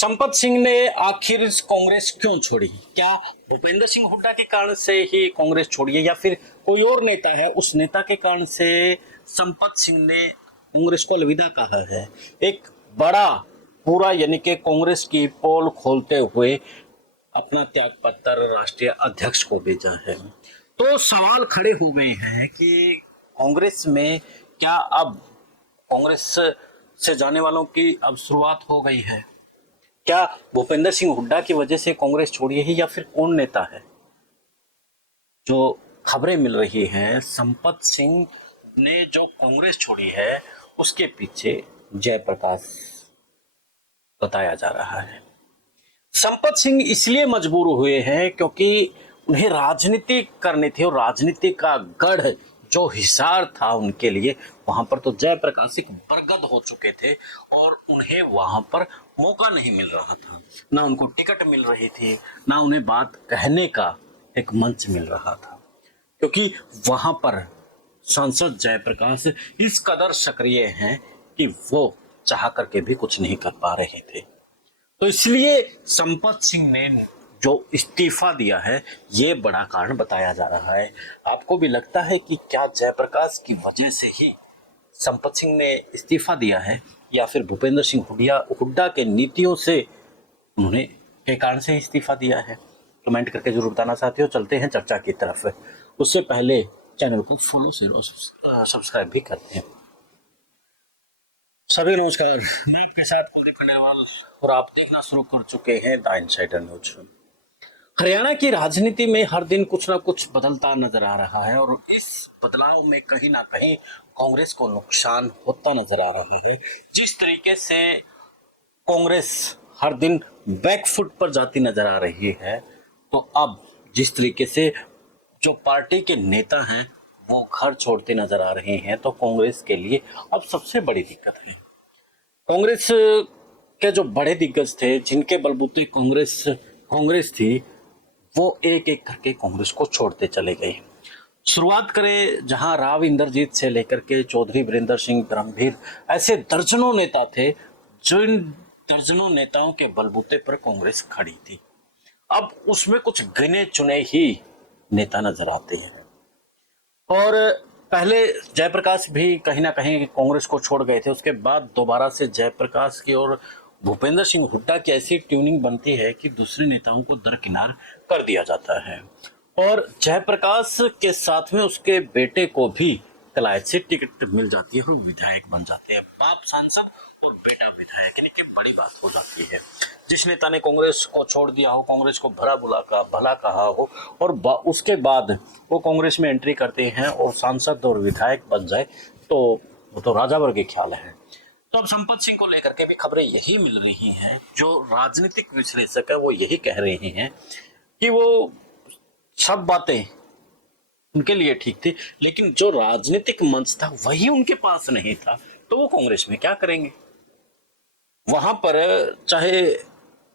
संपत सिंह ने आखिर कांग्रेस क्यों छोड़ी? क्या भूपेंद्र सिंह हुड्डा के कारण से ही कांग्रेस छोड़ी है या फिर कोई और नेता है, उस नेता के कारण से संपत सिंह ने कांग्रेस को अलविदा कहा है? एक बड़ा पूरा यानी कि कांग्रेस की पोल खोलते हुए अपना त्याग पत्र राष्ट्रीय अध्यक्ष को भेजा है। तो सवाल खड़े हो गए हैं कि कांग्रेस में क्या अब कांग्रेस से जाने वालों की अब शुरुआत हो गई है? क्या भूपेंद्र सिंह हुड्डा की वजह से कांग्रेस छोड़ी है या फिर कौन नेता है? जो खबरें मिल रही हैं, संपत सिंह ने जो कांग्रेस छोड़ी है उसके पीछे जयप्रकाश बताया जा रहा है। संपत सिंह इसलिए मजबूर हुए हैं क्योंकि उन्हें राजनीति करनी थी और राजनीति का गढ़ जो हिसार था उनके लिए, वहां पर तो जयप्रकाश एक बरगद हो चुके थे और उन्हें वहां पर मौका नहीं मिल रहा था। ना उनको टिकट मिल रही थी, ना उन्हें बात कहने का एक मंच मिल रहा था, क्योंकि वहां पर सांसद जयप्रकाश इस कदर सक्रिय हैं कि वो चाह करके भी कुछ नहीं कर पा रहे थे। तो इसलिए संपत सिंह ने जो इस्तीफा दिया है, ये बड़ा कारण बताया जा रहा है। आपको भी लगता है कि क्या जयप्रकाश की वजह से ही संपत सिंह ने इस्तीफा दिया है या फिर भूपेंद्र सिंह हुड्डा के नीतियों से उन्होंने के कारण से इस्तीफा दिया है? कमेंट करके जरूर बताना साथियों। चलते हैं चर्चा की तरफ, उससे पहले चैनल को फॉलो शेयर और सब्सक्राइब भी करते हैं। सभी नमस्कार, मैं आपके साथ कुलदीप खंडेलवाल और आप देखना शुरू कर चुके हैं द इनसाइडर न्यूज। हरियाणा की राजनीति में हर दिन कुछ ना कुछ बदलता नजर आ रहा है और इस बदलाव में कहीं ना कहीं कांग्रेस को नुकसान होता नजर आ रहा है। जिस तरीके से कांग्रेस हर दिन बैकफुट पर जाती नजर आ रही है, तो अब जिस तरीके से जो पार्टी के नेता हैं वो घर छोड़ते नजर आ रहे हैं, तो कांग्रेस के लिए अब सबसे बड़ी दिक्कत है। कांग्रेस के जो बड़े दिग्गज थे, जिनके बलबूते कांग्रेस थी, वो एक एक करके कांग्रेस को छोड़ते चले गए। शुरुआत करें जहां राव इंद्रजीत से लेकर के चौधरी वीरेंद्र सिंह गंभीर, ऐसे दर्जनों नेता थे, जिन दर्जनों नेताओं के बलबूते पर कांग्रेस खड़ी थी। अब उसमें कुछ गिने चुने ही नेता नजर आते हैं और पहले जयप्रकाश भी कहीं ना कहीं कांग्रेस को छोड़ गए थे। उसके बाद दोबारा से जयप्रकाश की और भूपेंद्र सिंह हुड्डा की ऐसी ट्यूनिंग बनती है कि दूसरे नेताओं को दरकिनार कर दिया जाता है और जयप्रकाश के साथ में उसके बेटे को भी कलायत से टिकट मिल जाती है और विधायक बन जाते हैं। बाप सांसद और बेटा विधायक, यानी कि बड़ी बात हो जाती है। जिस नेता ने कांग्रेस को छोड़ दिया हो, कांग्रेस को भला कहा हो और उसके बाद वो कांग्रेस में एंट्री करते हैं और सांसद और विधायक बन जाए, तो वो तो राजा वर्ग के ख्याल है। तो अब संपत सिंह को लेकर के भी खबरें यही मिल रही हैं। जो राजनीतिक विश्लेषक है वो यही कह रहे हैं कि वो सब बातें उनके लिए ठीक थी, लेकिन जो राजनीतिक मंच था वही उनके पास नहीं था, तो वो कांग्रेस में क्या करेंगे? वहां पर चाहे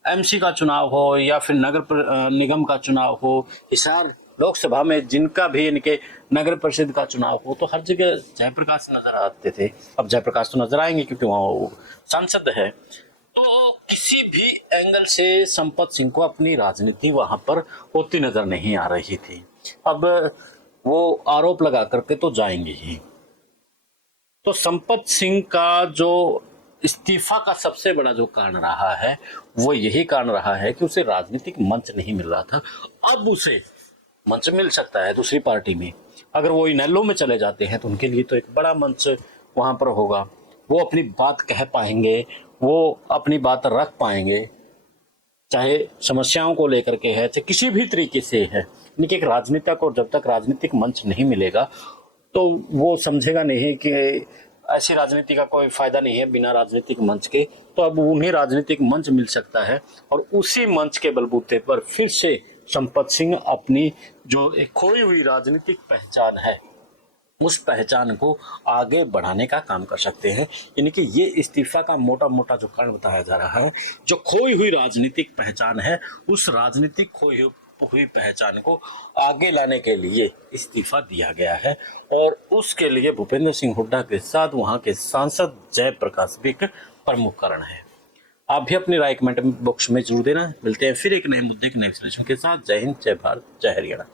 एमसी का चुनाव हो या फिर नगर निगम का चुनाव हो, हिसार लोकसभा में जिनका भी इनके नगर परिषद का चुनाव हो, तो हर जगह जयप्रकाश नजर आते थे। अब जयप्रकाश तो नजर आएंगे क्योंकि वहां वो सांसद है। तो किसी भी एंगल से संपत सिंह को अपनी राजनीति वहां पर होती नजर नहीं आ रही थी। अब वो आरोप लगा करके तो जाएंगे ही। तो संपत सिंह का जो इस्तीफा का सबसे बड़ा जो कारण रहा है, वो यही कारण रहा है कि उसे राजनीतिक मंच नहीं मिल रहा था। अब उसे मंच मिल सकता है दूसरी पार्टी में। अगर वो इनेलो में चले जाते हैं तो उनके लिए तो एक बड़ा मंच वहां पर होगा। वो अपनी बात कह पाएंगे, वो अपनी बात रख पाएंगे, चाहे समस्याओं को लेकर के है, चाहे किसी भी तरीके से है। यानी कि एक राजनीतिक, और जब तक राजनीतिक मंच नहीं मिलेगा तो वो समझेगा नहीं कि ऐसी राजनीति का कोई फायदा नहीं है बिना राजनीतिक मंच के। तो अब उन्हें राजनीतिक मंच मिल सकता है और उसी मंच के बलबूते पर फिर से संपत सिंह अपनी जो एक खोई हुई राजनीतिक पहचान है, उस पहचान को आगे बढ़ाने का काम कर सकते हैं। यानी कि ये इस्तीफा का मोटा मोटा जो कारण बताया जा रहा है, जो खोई हुई राजनीतिक पहचान है, उस राजनीतिक खोई हुई पहचान को आगे लाने के लिए इस्तीफा दिया गया है और उसके लिए भूपेंद्र सिंह हुड्डा के साथ वहां के सांसद जयप्रकाश भी एक प्रमुख कारण है। आप भी अपनी राय कमेंट बॉक्स में जरूर देना। मिलते हैं फिर एक नए मुद्दे के नए विश्लेषण के साथ। जय हिंद, जय भारत, जय हरियाणा।